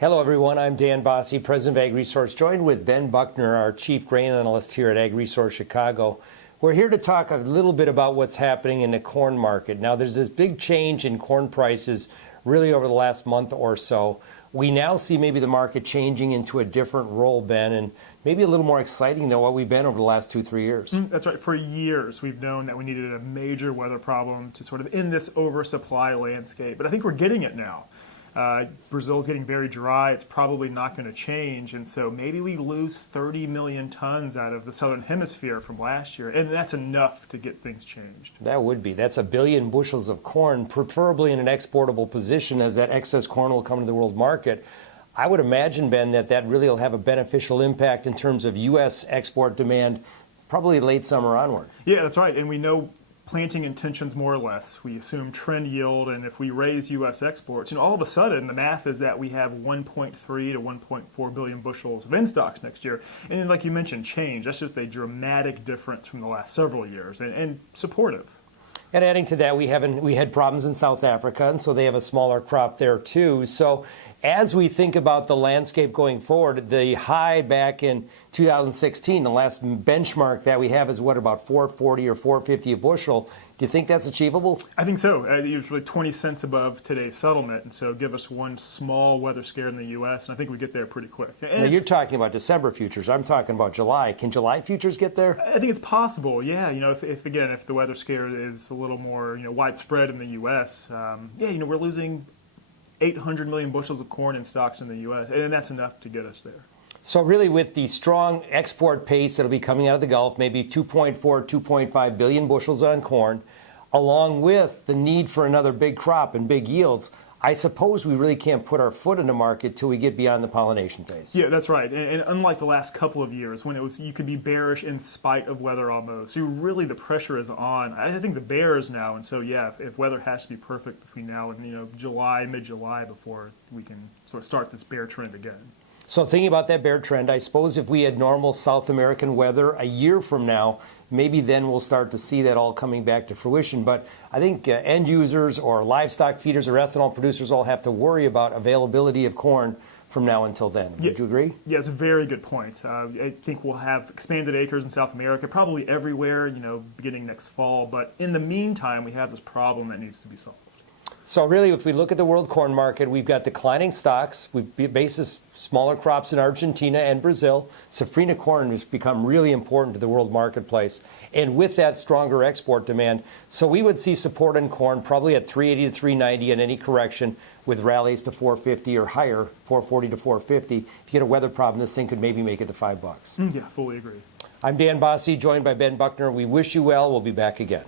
Hello, everyone. I'm Dan Basse, president of AgResource, joined with Ben Buckner, our chief grain analyst here at AgResource Chicago. We're here to talk a little bit about what's happening in the corn market. Now, there's this big change in corn prices really over the last month or so. We now see maybe the market changing into a different role, Ben, and maybe a little more exciting than what we've been over the last 2-3 years. That's right. For years, we've known that we needed a major weather problem to sort of end this oversupply landscape. But I think we're getting it now. Brazil's getting very dry. It's probably not going to change. And so maybe we lose 30 million tons out of the southern hemisphere from last year. And that's enough to get things changed. That would be. That's 1 billion bushels of corn, preferably in an exportable position, as that excess corn will come to the world market. I would imagine, Ben, that really will have a beneficial impact in terms of U.S. export demand, probably late summer onward. Yeah, that's right. And we know planting intentions more or less. We assume trend yield, and if we raise U.S. exports, all of a sudden the math is that we have 1.3 to 1.4 billion bushels of in-stocks next year. And like you mentioned, change. That's just a dramatic difference from the last several years, and supportive. And adding to that, we had problems in South Africa, and so they have a smaller crop there too. So as we think about the landscape going forward, the high back in 2016, the last benchmark that we have is what, about 440 or 450 a bushel. Do you think that's achievable? I think so. It's really 20 cents above today's settlement, and so give us one small weather scare in the U.S., and I think we get there pretty quick. Now, you're talking about December futures. I'm talking about July. Can July futures get there? I think it's possible, yeah. If the weather scare is a little more widespread in the U.S., we're losing 800 million bushels of corn in stocks in the U.S., and that's enough to get us there. So really, with the strong export pace that'll be coming out of the Gulf, maybe 2.4, 2.5 billion bushels on corn, along with the need for another big crop and big yields, I suppose we really can't put our foot in the market till we get beyond the pollination phase. Yeah, that's right. And unlike the last couple of years when you could be bearish in spite of weather almost, really the pressure is on. I think the bear is now, and so if weather has to be perfect between now and July, mid-July, before we can sort of start this bear trend again. So thinking about that bear trend, I suppose if we had normal South American weather a year from now, maybe then we'll start to see that all coming back to fruition. But I think end users or livestock feeders or ethanol producers all have to worry about availability of corn from now until then. Would you agree? Yeah, it's a very good point. I think we'll have expanded acres in South America, probably everywhere, beginning next fall. But in the meantime, we have this problem that needs to be solved. So really, if we look at the world corn market, we've got declining stocks. We've basis smaller crops in Argentina and Brazil. Safrinha corn has become really important to the world marketplace. And with that, stronger export demand. So we would see support in corn probably at 380 to 390 in any correction, with rallies to 450 or higher, 440 to 450. If you get a weather problem, this thing could maybe make it to $5. Yeah, fully agree. I'm Dan Basse, joined by Ben Buckner. We wish you well. We'll be back again.